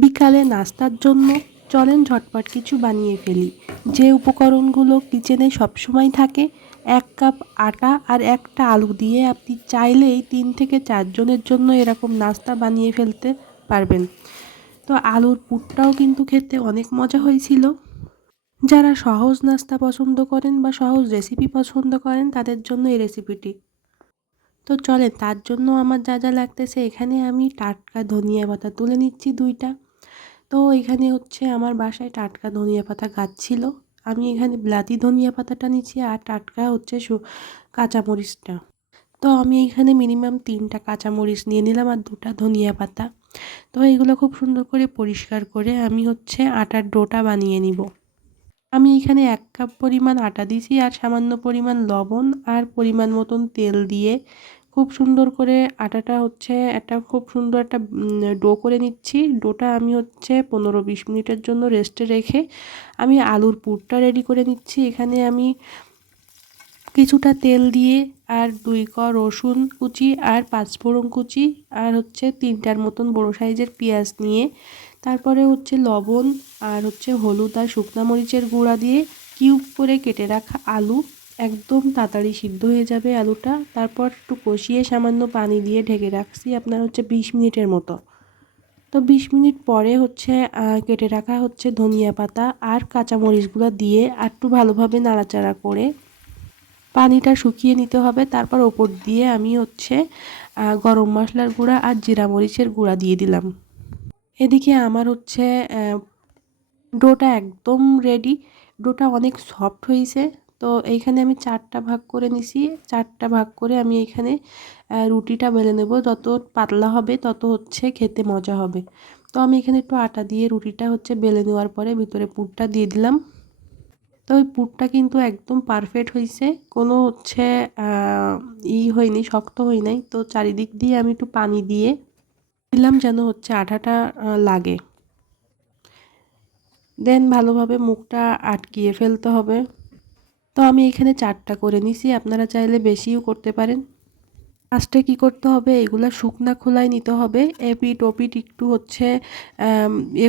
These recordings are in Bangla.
বিকালে নাস্তার জন্য চলেন ঝটপট কিছু বানিয়ে ফেলি। যে উপকরণগুলো কিচেনে সবসময় থাকে, 1 কাপ আটা আর একটা আলু দিয়ে আপনি চাইলেই 3 থেকে 4 জনের জন্য এরকম নাস্তা বানিয়ে ফেলতে পারবেন। তো আলুর পুরটাও কিন্তু খেতে অনেক মজা হয়েছিল। যারা সহজ নাস্তা পছন্দ করেন বা সহজ রেসিপি পছন্দ করেন তাদের জন্য এই রেসিপিটি। তো চলেন তার জন্য আমার যা যা লাগতেছে, এখানে আমি টাটকা ধনিয়া পাতা তুলে নিচ্ছি 2টা। তো এখানে হচ্ছে আমার বাসায় টাটকা ধনিয়া পাতা গাছ ছিল। আমি এখানে বিলাতি ধনিয়া পাতাটা নিচ্ছি আর টাটকা হচ্ছে কাঁচামরিচটা। তো আমি এখানে মিনিমাম 3টা কাঁচামরিচ নিয়ে নিলাম আর 2টা ধনিয়া পাতা। তো এগুলো খুব সুন্দর করে পরিষ্কার করে আমি হচ্ছে আটার ডোটা বানিয়ে নিব। আমি এখানে 1 কাপ পরিমাণ আটা দিয়েছি আর সামান্য পরিমাণ লবণ আর পরিমাণ মতন তেল দিয়ে খুব সুন্দর করে আটাটা হচ্ছে খুব সুন্দর একটা ডো করে নিচ্ছি। ডোটা আমি হচ্ছে 15-20 মিনিটের জন্য রেস্টে রেখে আমি আলুর পুরটা রেডি করে নিচ্ছি। এখানে আমি কিছুটা তেল দিয়ে আর 2 কোয়া রসুন কুচি আর 5 ফোড়ন কুচি আর হচ্ছে 3টার মতন বড় সাইজের পেঁয়াজ নিয়ে তারপরে হচ্ছে লবণ আর হচ্ছে হলুদ আর শুকনা মরিচের গুঁড়া দিয়ে কিউব করে কেটে রাখা আলু, একদম তাড়াতাড়ি সিদ্ধ হয়ে যাবে আলুটা। তারপর একটু কষিয়ে সামান্য পানি দিয়ে ঢেকে রাখছি আপনার হচ্ছে 20 মিনিটের মতো। তো 20 মিনিট পরে হচ্ছে কেটে রাখা হচ্ছে ধনিয়া পাতা আর কাঁচামরিচগুলো দিয়ে আর একটু ভালোভাবে নাড়াচাড়া করে পানিটা শুকিয়ে নিতে হবে। তারপর ওপর দিয়ে আমি হচ্ছে গরম মশলার গুঁড়া আর জিরা মরিচের গুঁড়া দিয়ে দিলাম। এদিকে আমার হচ্ছে ডোটা একদম রেডি। ডোটা অনেক সফট হয়েছে। তো এইখানে আমি 4টা ভাগ করে নিছি। 4টা ভাগ করে আমি এখানে রুটিটা বেলে নেব। যত পাতলা হবে তত হচ্ছে খেতে মজা হবে। তো আমি এখানে একটু আটা দিয়ে রুটিটা হচ্ছে বেলে নেওয়ার পরে ভিতরে পুরটা দিয়ে দিলাম। তো ওই পুরটা কিন্তু একদম পারফেক্ট হয়েছে, কোনো হচ্ছে হয়নি, শক্ত হয় নাই। তো চারিদিক দিয়ে আমি একটু পানি দিয়ে দিলাম যেন হচ্ছে আঠাটা লাগে। দেন ভালোভাবে মুখটা আটকিয়ে ফেলতে হবে। তো আমি এখানে 4টা করে নিছি, আপনারা চাইলে বেশিও করতে পারেন। লাস্টে কি করতে হবে, এগুলা শুকনা খোলায় নিতে হবে। এপিঠ ওপিঠ একটু হচ্ছে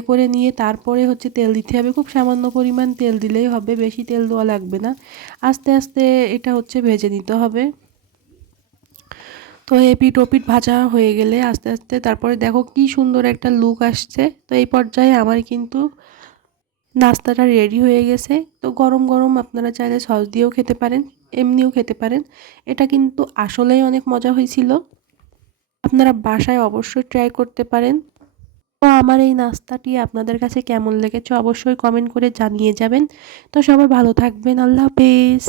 করে নিয়ে তারপরে হচ্ছে তেল দিতে হবে। খুব সামান্য পরিমাণ তেল দিলেই হবে, বেশি তেল দেওয়া লাগবে না। আস্তে আস্তে এটা হচ্ছে ভেজে নিতে হবে। তো এপিঠ ওপিঠ ভাজা হয়ে গেলে আস্তে আস্তে তারপরে দেখো কি সুন্দর একটা লুক আসছে। তো এই পর্যায়ে আমার কিন্তু নাস্তাটা রেডি হয়ে গেছে। তো গরম গরম আপনারা চাইলে সস দিয়েও খেতে পারেন, এমনিও খেতে পারেন। এটা কিন্তু আসলেই অনেক মজা হয়েছিল। আপনারা বাসায় অবশ্যই ট্রাই করতে পারেন। তো আমার এই নাস্তাটি আপনাদের কাছে কেমন লেগেছে অবশ্যই কমেন্ট করে জানিয়ে যাবেন। তো সবাই ভালো থাকবেন। আল্লাহ হাফেজ।